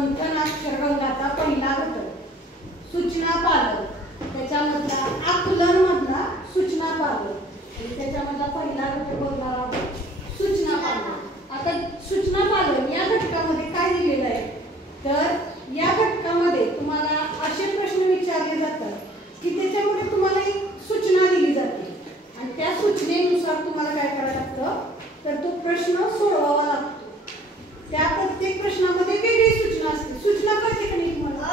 मंथनाक्षरभंगाचा पहिला घटक सूचना पालन, त्याच्यामधला आकलन मधला सूचना पालन आणि त्याच्यामधला पहिला घटक बघणार आहोत सूचना पालन। आता सूचना पालन या घटकामध्ये काय दिलेलं आहे तर या घटकामध्ये तुम्हाला असे प्रश्न विचारले जातात की त्याच्यामध्ये तुम्हाला एक सूचना दिली जाते आणि त्या सूचनेनुसार तुम्हाला काय करावं लागतं तर तो प्रश्न सोडवावा लागतो। त्या प्रत्येक प्रश्नामध्ये वेगळी सूचना असते। सूचना कळते का नाही तुम्हाला?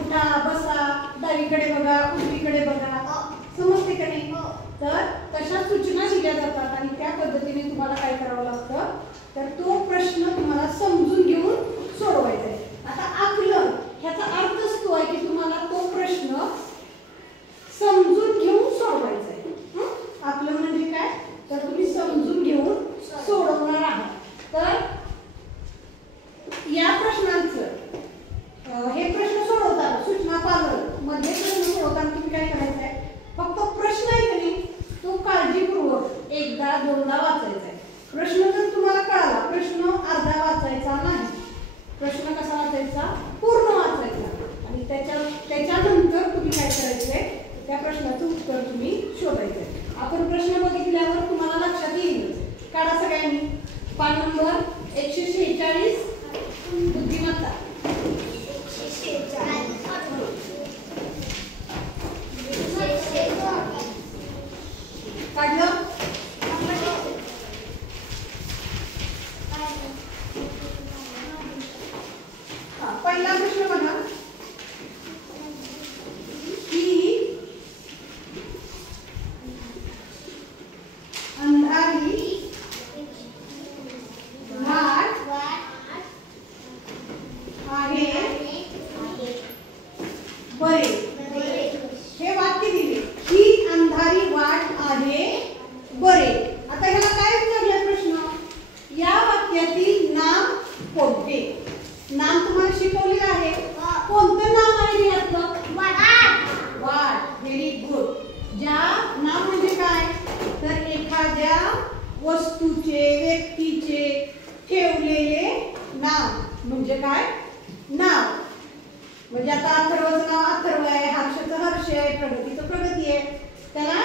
उठा, बसा, डावीकडे बघा, उजवीकडे बघा, समजते का नाही? तर तशा सूचना दिल्या जातात आणि त्या पद्धतीने तुम्हाला काय करावं लागतं तर तो प्रश्न तुम्हाला समजून घेऊन सोडवायचा आहे। आता आकलन ह्याचा अर्थच तो आहे की तुम्हाला तो प्रश्न समजून घेऊन सोडवायचा आहे। आकलन म्हणजे काय तर तुम्ही समजून घेऊन सोडवणार आहात। तर या प्रश्नांचं हे प्रश्न सोडवताना सूचना पालन मध्ये प्रश्न सोडवताना तुम्ही काय करायचं आहे फक्त प्रश्न आहे की नाही तो काळजीपूर्वक एकदा दोनदा वाचायचा आहे। प्रश्न जर तुम्हाला कळाला, प्रश्न अर्धा वाचायचा नाही, प्रश्न कसा वाचायचा पूर्ण वाचायचा आणि त्याच्यानंतर तुम्ही काय करायचंय त्या प्रश्नाचं उत्तर तुम्ही शोधायचं। आपण प्रश्न बघितल्यावर तुम्हाला लक्षात येईल। काढा सगळ्यांनी पान नंबर 146 बुद्धिमत्ता। काढलं? पहिला प्रश्न बघा की अंधारी वाट आहे बरे। हे वाक्य दिले ही अंधारी वाट आहे बरे। आता ह्याला काय विचारलं प्रश्न या वाक्यातील नाम कोणते? नाम तुम्हाला शिकवलेलं आहे। कोणतं नाम आहे यातलं? वाट। Very good. ज्या नाम म्हणजे काय तर एखाद्या वस्तूचे व्यक्तीचे ठेवलेले नाव म्हणजे काय नाव। म्हणजे आता अथर्वचं नाव अथर्व आहे, हर्षचं हर्ष आहे, प्रगतीचं प्रगती आहे, त्याला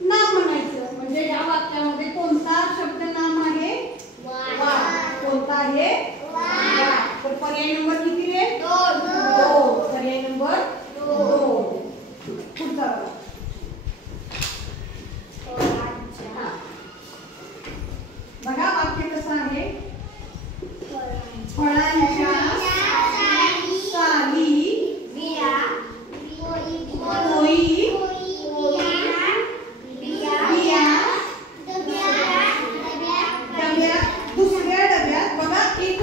नाम म्हणायचं। म्हणजे या वाक्यामध्ये कोणता शब्द नाम आहे वाट। कोणता आहे वाट। तर पर्याय नंबर किती रे 2। पर्याय नंबर 2। पुढचा बघा वाक्य कसं आहे फळांच्या साली कोई बिया डब्यात दुसऱ्या डब्यात बघा एक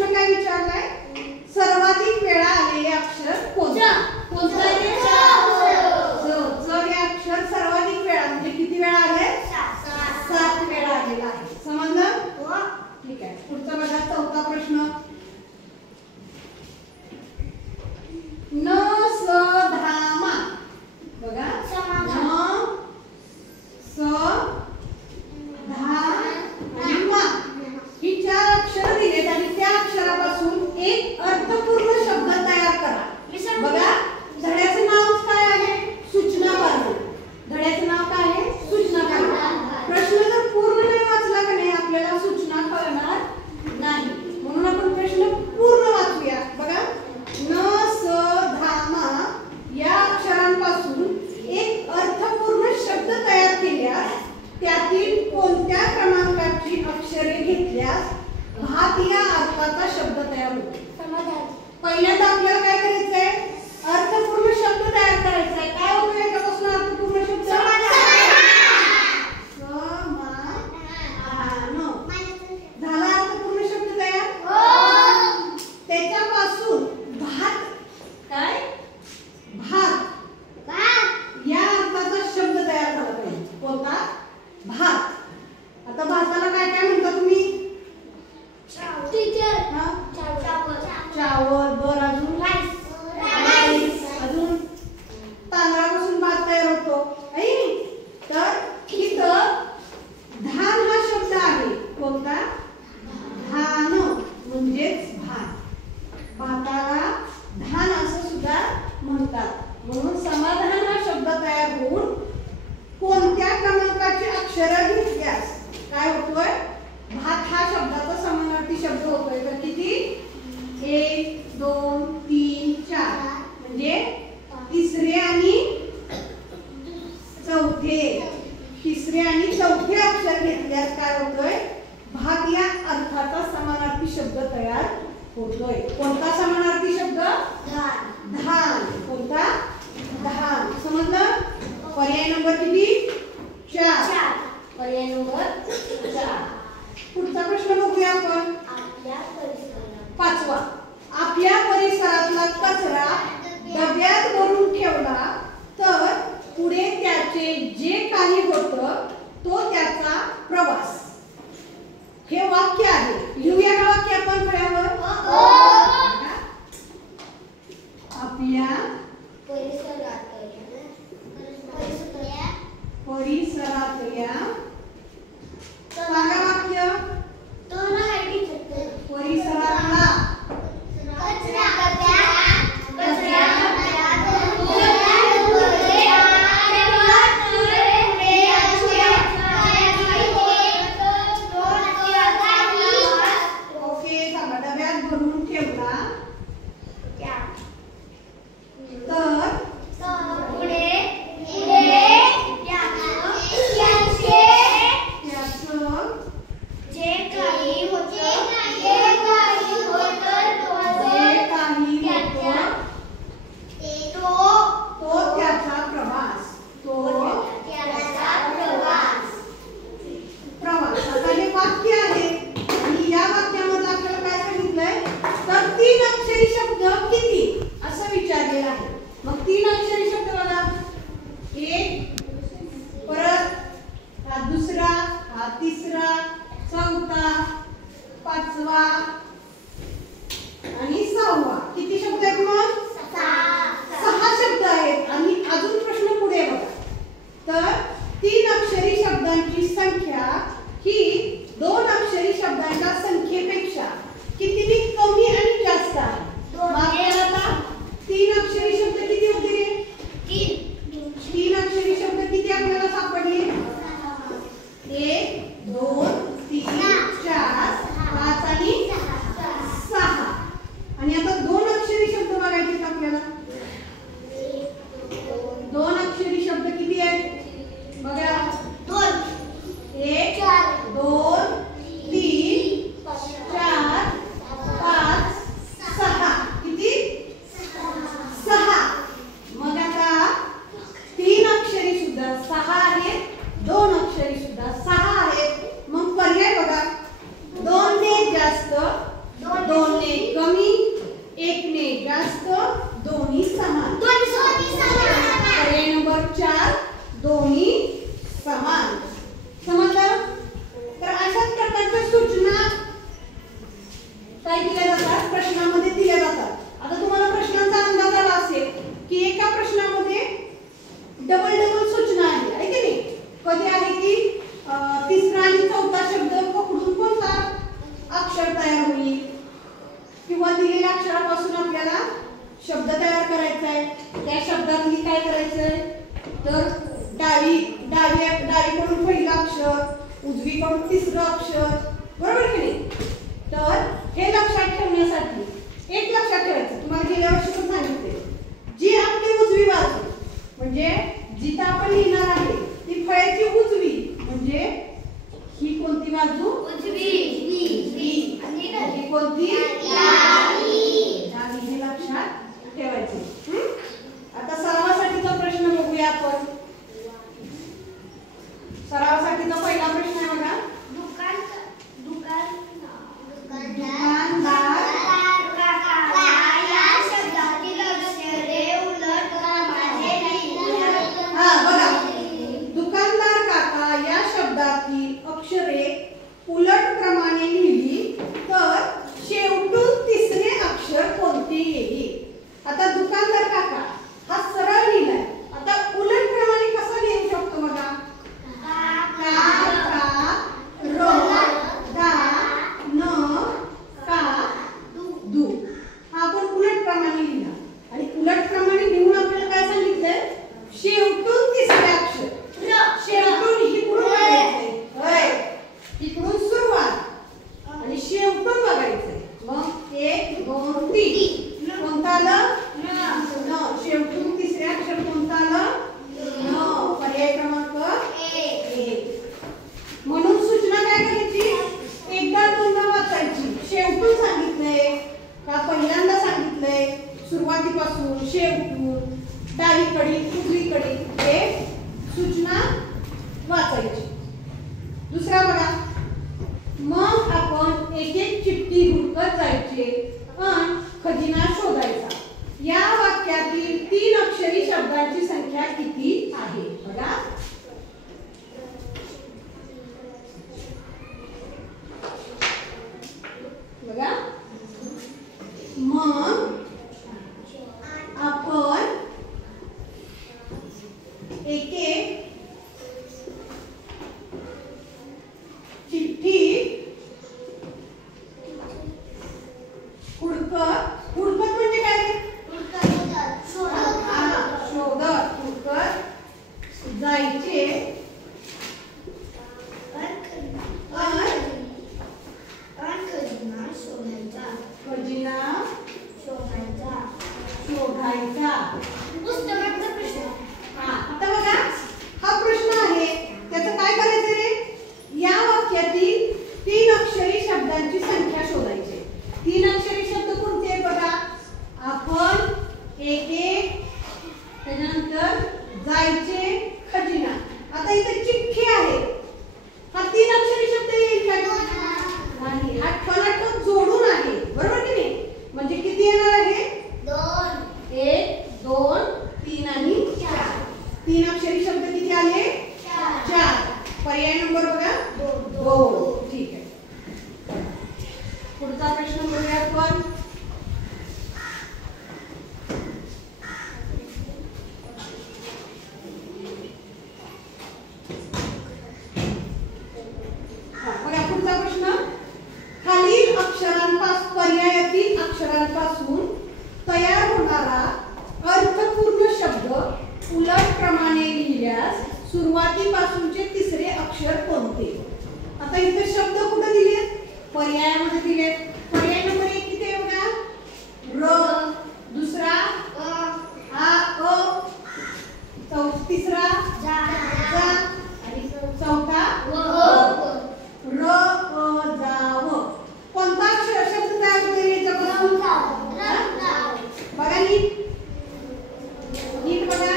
प्रश्न काय विचारलाय? सर्वाधिक वेळा आलेले अक्षर कोणतं? कोणतं आहे? ज हे अक्षर सर्वाधिक वेळा म्हणजे किती वेळा आले? 7 वेळा आलेला आहे. समजलं? ठीक आहे. पुढचा बघा, चौथा प्रश्न. न स धामा. बघा, न स धा आणि मा ही 4 अक्षर दिलेत आणि त्या अक्षरापासून एक अर्थपूर्ण शब्द तयार करा. बघा, धड्याचं नाव काय आहे? सूचना पालन. धड्याचं नाव काय आहे? सूचना पालन. प्रश्न जर पूर्ण नाही वाचला का नाही आपल्याला सूचना कळणार नाही, म्हणून आपण प्रश्न पूर्ण वाचूया. बघा, न स धामा या अक्षरांपासून एक अर्थपूर्ण शब्द तयार केल्यास त्यातील कोणत्या क्रमांकाची अक्षरे घेतल्यास भात या अर्थाचा शब्द तयार होतो? पहिल्यांदा आपल्याला काय करायचं आहे? अर्थपूर्ण शब्द तयार करायचा आहे. काय होतो याच्यापासून अर्थपूर्ण शब्द? समाधान. झाला अर्थपूर्ण शब्द तयार? त्याच्यापासून भात, काय? भात या अर्थाचा शब्द तयार झाला पाहिजे. कोणता? भात. आता भाताला काय काय म्हणता तुम्ही? चावल. बर, अजून राईस. अजून तांदळापासून भात तयार होतो. तर इथं धान हा शब्द आहे. कोणता? धान म्हणजेच भात. भाताला धान असं सुद्धा म्हणतात. म्हणून समाधान हा शब्द तयार होऊन कोणत्या क्रमांकाची अक्षरं घेतल्यास काय होतोय? भात हा शब्दाचा समानार्थी शब्द होतोय. तर किती? 1 2 3 4 म्हणजे तिसरे आणि चौथे अक्षर घेतल्यास काय होतोय? भात या अर्थाचा समानार्थी शब्द तयार होतोय. कोणता समानार्थी शब्द? धान. कोणता? धान. समजलं? पर्याय नंबर किती? 4. पर्याय नंबर 4. पुढचा प्रश्न बघूया आपण. 5वा. आपल्या परिसरातला कचरा डब्यात भरून ठेवला तर पुढे त्याचे जे काही होतं तो त्याचा प्रवास. हे वाक्य आहे. लिहूया का वाक्य आपण फळ्यावर? आपल्या परिसरातल्या सांगा वाक्य. परिसरातला ओके. सांगा एकने जास्त, दोन्ही समान. पर्याय नंबर 4 दोन्ही समान. समजलं? तर अशाच प्रकारच्या सूचना काय दिल्या जातात, प्रश्नामध्ये दिल्या जातात. आता तुम्हाला प्रश्नांचा अंदाज आला असेल की एका प्रश्नामध्ये डबल सूचना आहे की नाही. कधी आहे की तिसरा आणि चौथा शब्द पकडून कोणता अक्षर तयार होईल किंवा दिलेल्या अक्षरापासून आपल्याला शब्द तयार करायचा आहे. त्या शब्दातली काय करायचंय तर डावीकडून पहिलं अक्षर, उजवीकडून तिसरं अक्षर, बरोबर की नाही. तर हे लक्षात ठेवण्यासाठी एक लक्षात ठेवायचं, तुम्हाला गेल्या वर्षी पण सांगितले, जी आपली उजवी बाजू म्हणजे जिथं आपण लिहिणार आहे ती फळ्याची उजवी म्हणजे ही कोणती बाजू, उजवी. ही कोणती, डावी. हे लक्षात ठेवायचे. आता सरावासाठीचा प्रश्न बघूया आपण. सरावासाठीचा पहिला प्रश्न आहे बघा. अक्षरे उलट क्रमाने लिहिली तर शेवटून तिसरे अक्षर कोणते येईल. आता दुकानदार काका हा सरळ लिहिलाय. आता उलट क्रमाने कसं लिहू शकतो बघा. दु हा आपण उलट क्रमाने लिहिला. आणि उलट क्रमाने लिहून आपल्याला काय सांगितलंय, शेवटून तिसरे अक्षर. शेवटून ही इकडून सुरुवात आणि शेवटून बघायचंय. मग 1 2 3 कोणता आलं, न. शेवटून तिसरे अक्षर कोणता आलं, न. पर्याय क्रमांक 1. म्हणून सूचना काय करायची, एकदा दोनदा वाचायची. शेवटून सांगितलंय का पहिल्यांदा सांगितलंय, सुरुवातीपासून शेवटून, डावीकडे उजवीकडे, हे सूचना वाचायची. दुसरा बघा. मग आपण एक एक चिठ्ठी हुडकत जायचे आणि खजिना शोधायचा. या वाक्यातील 3 अक्षरी शब्दांची संख्या किती आहे बघा. बघा. मग आपण एक एक चिठ्ठी हुडकत म्हणजे काय, शोधत हुडकत जायचे. खजिना शोधायचा. आता बघा हा प्रश्न आहे, त्याचं काय करायचं रे. या वाक्यातील 3 अक्षरी शब्दांची संख्या शोधायची. 3 अक्षरी शब्द कोणते आहेत बघा. आपण एक एक, त्यानंतर जायचे, खजिना. आता इथे चिठ्ठी आहे, हा 3 अक्षरी शब्द येईल का नाही. हा ठोलाठोल जोडून आहे, बरोबर की नाही. म्हणजे किती येणार आहे, 2. 1 2 3 आणि 4. 3 अक्षरी शब्द किती आले, 4. पर्याय नंबर बघा 2. ठीक आहे. पुढचा प्रश्न बघूया आपण. बघा पुढचा प्रश्न. खालील पर्यायातील अक्षरांपासून तयार होणारा अर्थपूर्ण शब्द उलट क्रमाने लिहिल्यास सुरुवातीपासूनचे तिसरे अक्षर कोणते. आता इथे शब्द कुठे दिलेत, पर्यायामध्ये दिलेत. पर्याय नंबर 1 किती आहे बघा, र. दुसरा तिसरा जा आणि चौथा र जाव. कोणता शब्द तयार होईल याच्यापासून बघा नीट बघा.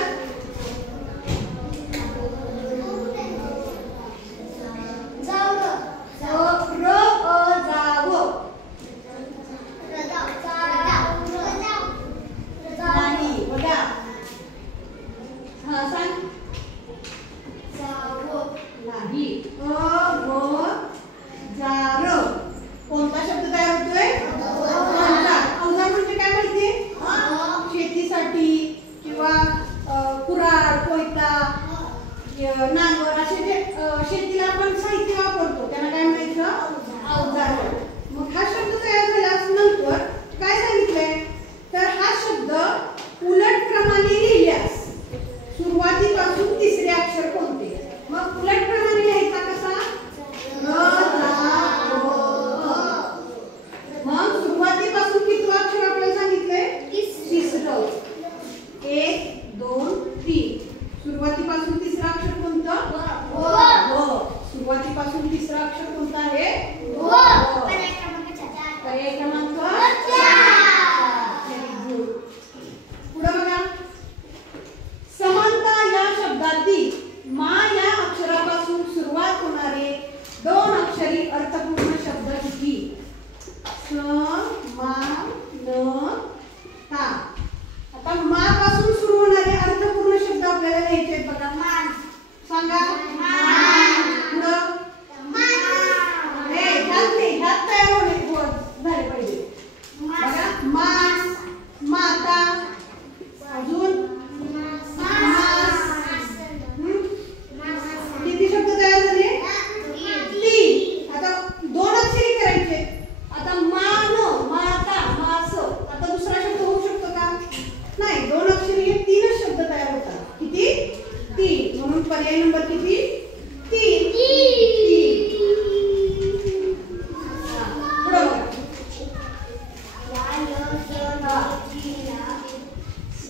र जाव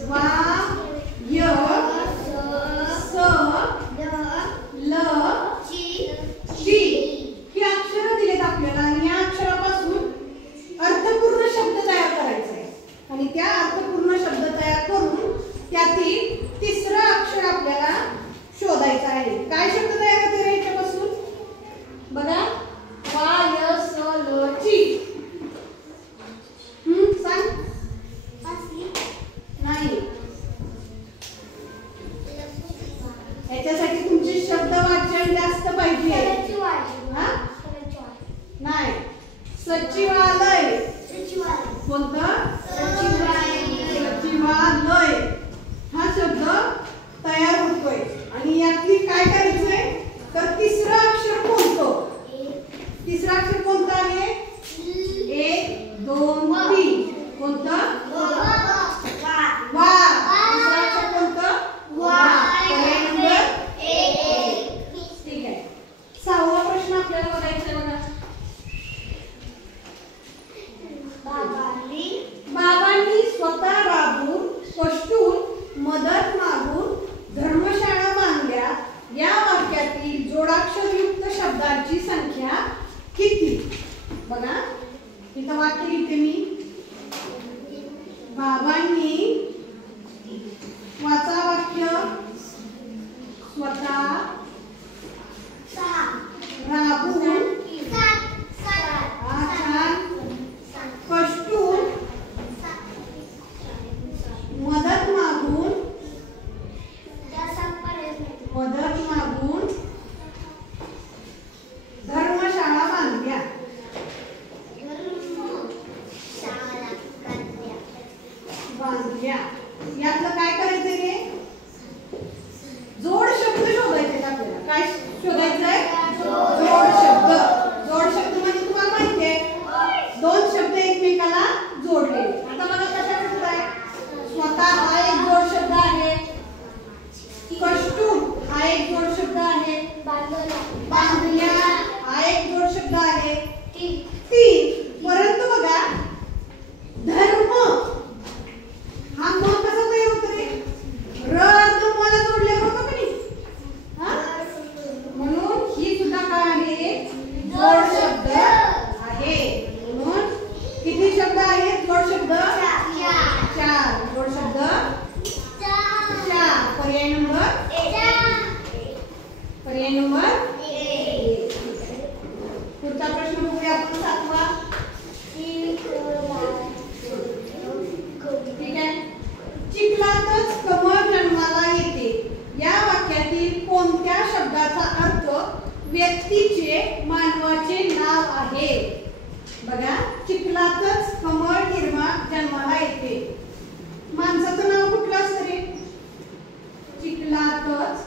वा य स ल ची ही अक्षरं दिलेत आपल्याला आणि या अक्षरापासून अर्थपूर्ण शब्द तयार करायचा आहे आणि त्या अर्थपूर्ण शब्द तयार करून त्यातील तिसरं अक्षर आपल्याला शोधायचं आहे. काय शब्द तयार होते रे याच्यापासून? बघा वा य स ल ची. सांग. नाही. याच्यासाठी तुमचे शब्द वाचन जास्त पाहिजे. नाही. सचिवालय. कोणतं? सचिवालय हा शब्द तयार होतोय आणि यातली काय करायचंय तर तिसरं अक्षर कोणतं? तिसरं अक्षर कोणतं आहे? 1 2 3. कोणतं? वा. तिसरं अक्षर कोणतं? वा. पर्याय नंबर 1. ठीक आहे. 6वा प्रश्न आपल्याला बघायचा आहे. बघा बाबांनी स्वतः राबून कष्टून मदत मागून धर्मशाळा बांधल्या. या वाक्यातील जोडाक्षरयुक्त शब्दांची संख्या किती? बघा इथं वाक्य लिहिते मी. बाबांनी वाचा वाक्य स्वतः राबून कष्टून मदत मागून धर्मशाळा बांधल्या. यातलं काय करायचंय रे? जोड शब्द शोधायचे आपल्याला. काय शोधायचंय? जोड शब्द. जोड शब्द म्हणजे तुम्हाला माहिती आहे दोन शब्द एकमेकाला जोडले. आता बघा कशा शब्द आहे. स्वतः हा एक जोड शब्द आहे. कष्टून हा एक जोड शब्द आहे. बांधल्या हा एक जोड शब्द आहे. तीन. परंतु बघा धर्म हा म कसा तयार होतो रे? र अर्ध मला जोडले होतं का नाही? म्हणून ही सुद्धा काय आहे? जोड शब्द आहे. म्हणून किती शब्द आहेत? जोड शब्द 4. जोड शब्द 4. पर्याय नंबर 1. पुढचा प्रश्न बघूया आपण 7वा. ठीक आहे. चिखलातच कमळ जन्माला येते. या वाक्यातील कोणत्या शब्दाचा अर्थ व्यक्तीचे मानवाचे नाव आहे? बघा चिखलातच कमळ जन्माला येते. माणसाचं नाव कुठलं असतं रे? चिखलातच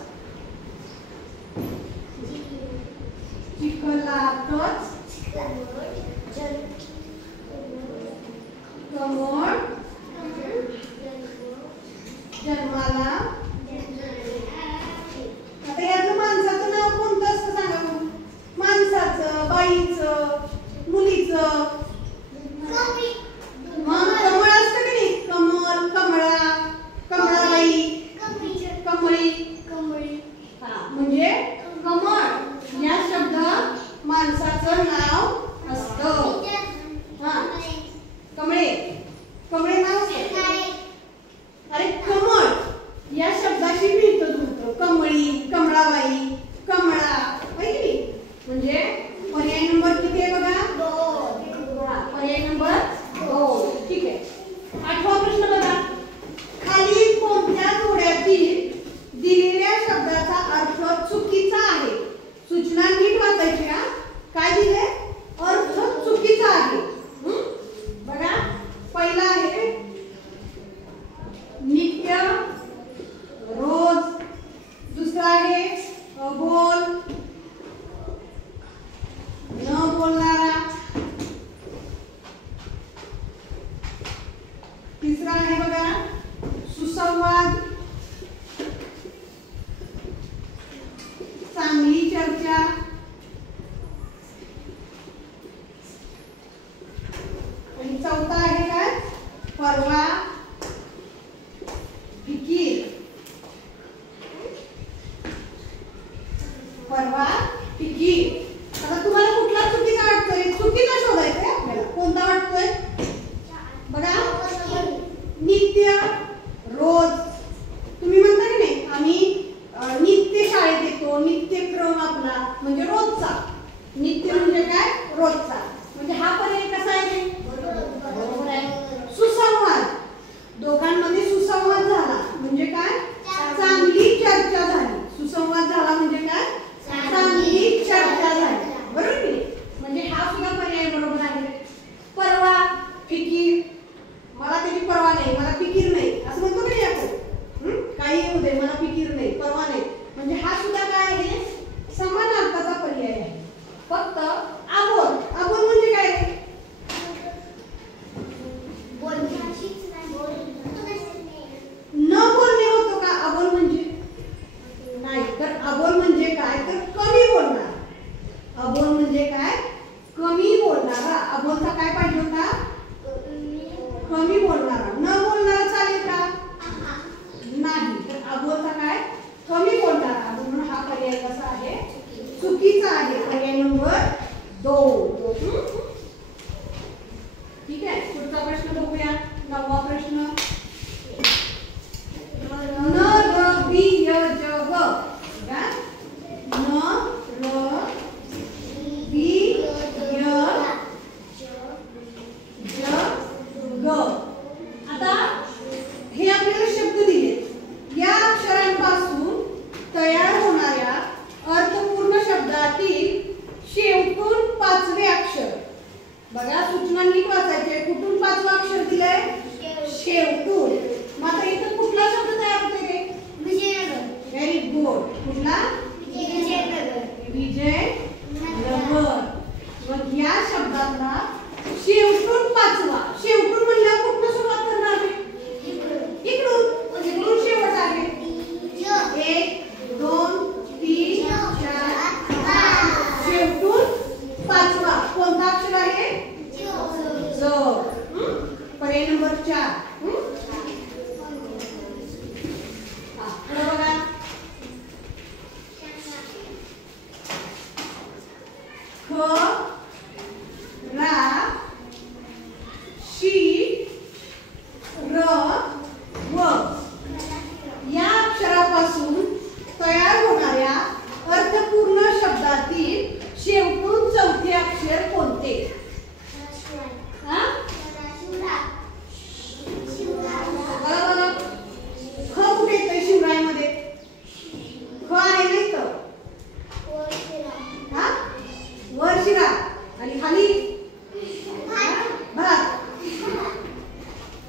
कमळ जन्माला. आता यातलं माणसाचं नाव कोणतं असतं सांगा बघू. माणसाचं, बाईचं, मुलीचं. मग कमळ असतं की नाही? कमल, कमळा, कमळाबाई, कमळी. म्हणजे कमळ या शब्द माणसाचं नाव असतं. कमळे नाव असतं. अरे कमळ या शब्दाशी मिळतं जुळतं. कमळी, कमळाबाई, कमळा. म्हणजे पर्याय नंबर किती आहे बघा? 2. पर्याय नंबर 2. ठीक आहे. 8वा प्रश्न बघा. खाली कोणत्या जोड्यातील दिलेल्या शब्दाचा अर्थ चुकीचा आहे? सूचना नीट वाचायची. काय दिले? अर्थ चुकीचा आहे. बघा पहिला आहे नित्य, रोज. दुसरा आहे अबोल, न बोलणारा. तिसरा आहे बघा सुसंवाद, चांगली चर्चा. आणि चौथा आहे काय? परवा, नित्य रोज. तुम्ही म्हणता की नाही आम्ही नित्य शाळेत येतो, नित्यक्रम आपला म्हणजे रोजचा. नित्य म्हणजे काय? रोजचा. म्हणजे हा पर्याय कसा आहे? बरोबर आहे. सुसंवाद, दोघांमध्ये सुसंवाद झाला म्हणजे काय? चांगली चर्चा झाली. सुसंवाद झाला म्हणजे काय? चांगली चर्चा झाली. बरोबर की? म्हणजे हा सुद्धा पर्याय बरोबर आहे. परवा, फिकीर, मला त्याची परवा नाही, मला फिकीर नाही असं म्हणतो नाही आपण. काही येऊ दे, मला फिकीर नाही, परवा नाही. म्हणजे हा सुद्धा काय आहे? समान अर्थाचा पर्याय आहे. फक्त अबोल, अबोल म्हणजे काय? न बोलणे होतो का अबोल म्हणजे? नाही. तर अबोल म्हणजे काय? तर कमी बोलणार. अबोल म्हणजे काय? कमी बोलणारा. अबोलचा काय पाहिजे होता? कमी बोलणारा. न बोलणारा चालेल का? नाही. तर अबोलचा काय? कमी बोलणारा. म्हणून हा पर्याय कसा आहे? चुकीचा आहे. पर्याय नंबर 2. ठीक आहे. पुढचा प्रश्न बघूया. 9वा प्रश्न. न र बी य ज ग. न र बी य ज ग. आता हे आपल्याला शब्द दिले. या अक्षरांपासून तयार होणाऱ्या अर्थपूर्ण शब्दातील शेवटून 5वे अक्षर. बघा सूचना नीट वाचायची. कुठून 5वं अक्षर दिलंय? शेवटून. मात्र इथं कुठला शब्द तयार होतोय ते? विजयनगर. Very good. कुठला? विजयनगर. विजयनगर. मग या शब्दातला शेवटून 5वा. शेवटून म्हणल्यावर कुठून सुरुवात करणार आहे? इकडून. इकडून शेवट आहे. 1 2 3 4 5. शेवटून 5वा कोणता अक्षर आहे? ज. पर्याय नंबर 4. पुढे बघा. ख रा शी र व या अक्षरापासून तयार होणाऱ्या अर्थपूर्ण शब्दातील शेवटून 4थे अक्षर कोणते? ख कुठे येतंय शिवराय मध्ये? ख आहे नाही तर वर शिरा आणि खाली भात.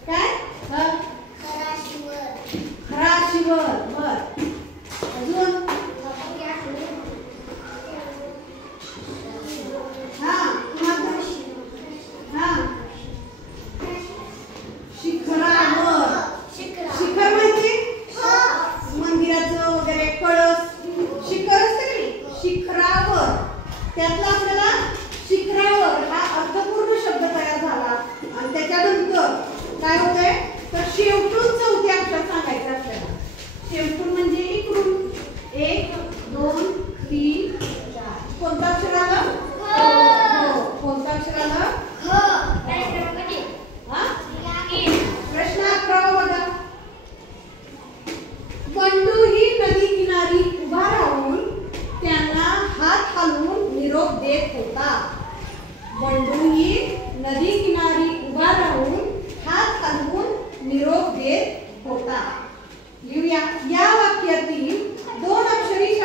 काय? खराशीवर. बर. अजून शिखरावर. शिखर माहिती? मंदिराचं वगैरे कळस शिखर असते की शिखरावर. त्यातला आपल्याला शिखरावर हा अर्थपूर्ण शब्द तयार झाला. आणि त्याच्यानंतर काय होतंय? तर शेवटून 4थे अक्षर सांगायचं आपल्याला. शेवटून म्हणजे इकडून 1 2 3 4. कोणतं अक्षर आलं? कोणतं अक्षर आलं? प्रश्न 11 बघा. बंडू ही नदी किनारी उभा राहून त्यांना हात हलवून निरोप देत होता. बंडू ही नदी किनारी उभा राहून हात हलवून निरोप देत होता. लिहूया. या वाक्यातील 2 अक्षरी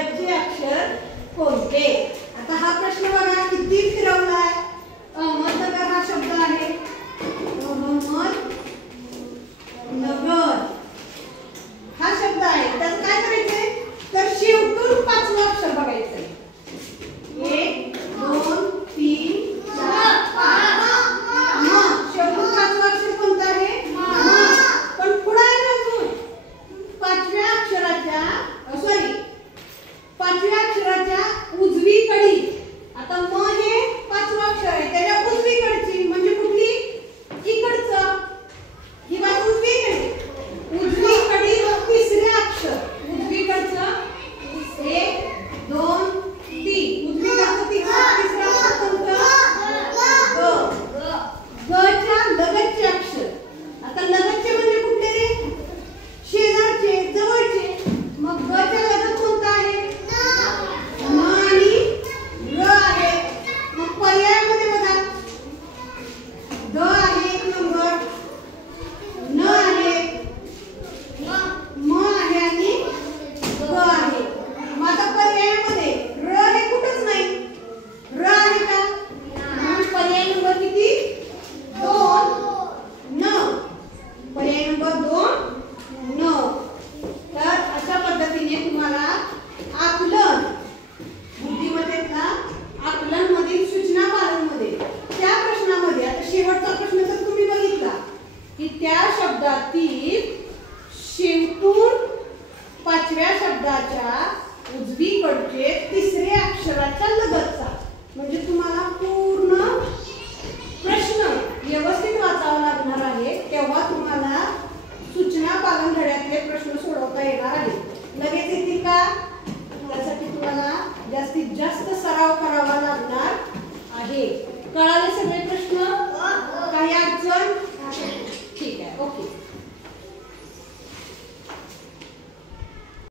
नगरचे अक्षर कोणते? आता हा प्रश्न बघा किती फिरवलाय. अहमदनगर हा शब्द आहे. अहमदनगर